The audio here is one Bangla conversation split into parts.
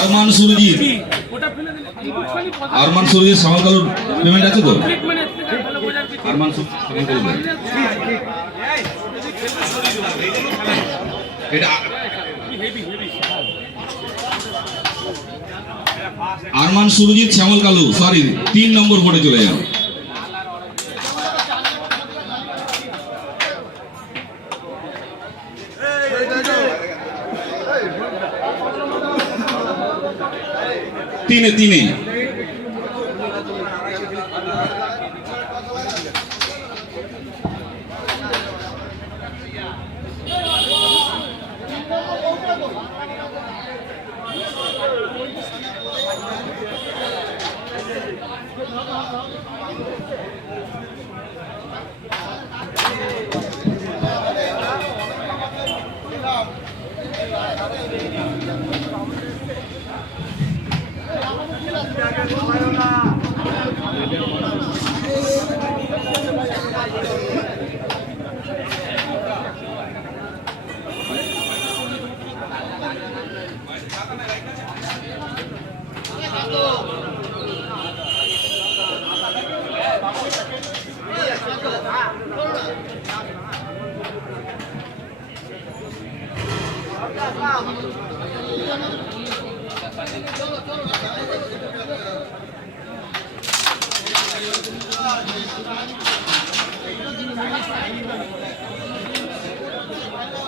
আরমান সুরজিৎ, আরমান সুরজিৎ শ্যামল কালুর পেমেন্ট আছে তো? আরমান শ্যামল কালু এটা আরমান সুরজিৎ শ্যামল কালু, সরি 3 নম্বর বোর্ডে চলে যাও। তিনে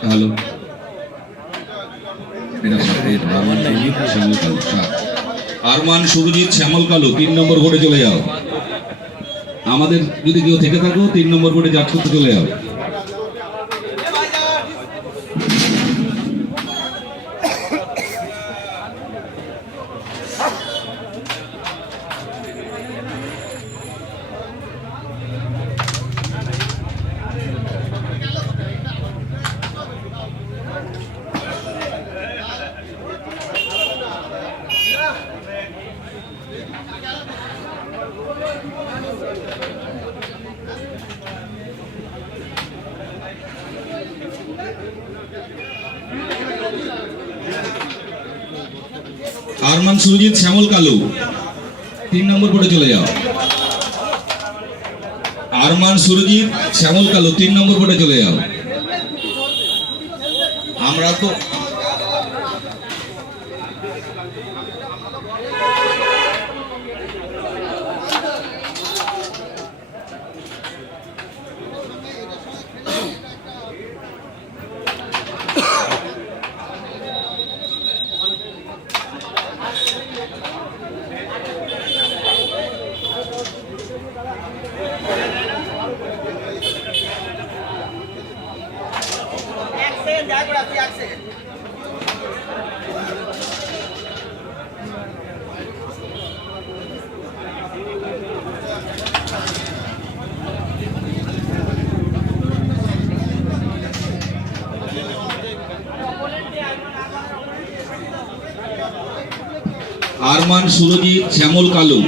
হ্যালো, আরমান সুরজিৎ শ্যামল কালু 3 নম্বর বোর্ডে চলে যাও। আমাদের যদি কেউ থেকে থাকো 3 নম্বর বোর্ডে জাজ করতে চলে যাও। আরমান সুরজিৎ শ্যামল কালু 3 নম্বর বোর্ডে চলে যাও। আরমান সুরজিৎ শ্যামল কালু 3 নম্বর বোর্ডে চলে যাও। আমরা তো আরমান সুরজিৎ শ্যামল কালু,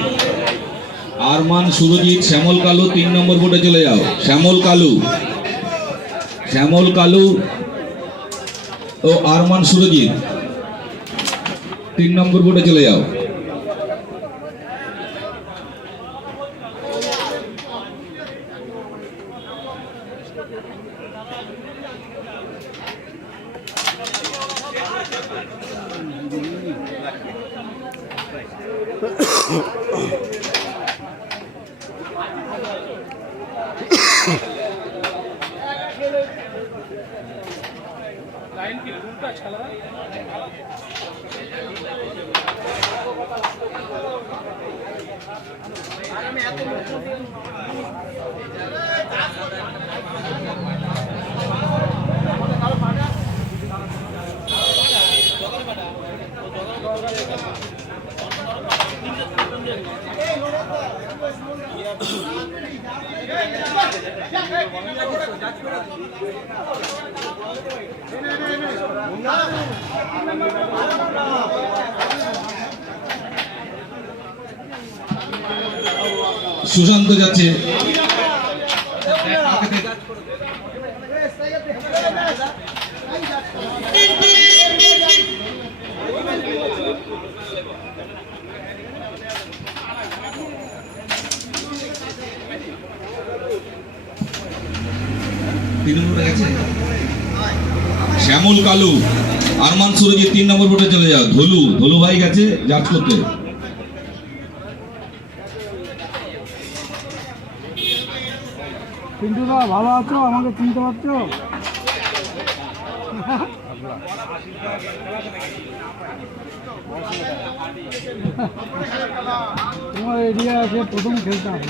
আরমান সুরজিৎ শ্যামল কালু 3 নম্বর বোর্ডে চলে যাও। শ্যামল কালু ও আরমান সুরজিৎ 3 নম্বর বোর্ডে চলে যাও। लाइन की उल्टा चला সুশান্ত যাচ্ছে তিন নম্বর গেছে শ্যামল কালু, আরমান সুরজিৎ 3 নম্বর বোর্ডে চলে যাও। ধলু ধলু ভাই গেছে জাজ করতে। পিন্টুদা ভালো আছো? আমাকে চিনতে পারছো? তোমার এরিয়া আছে, প্রথম খেলতাম।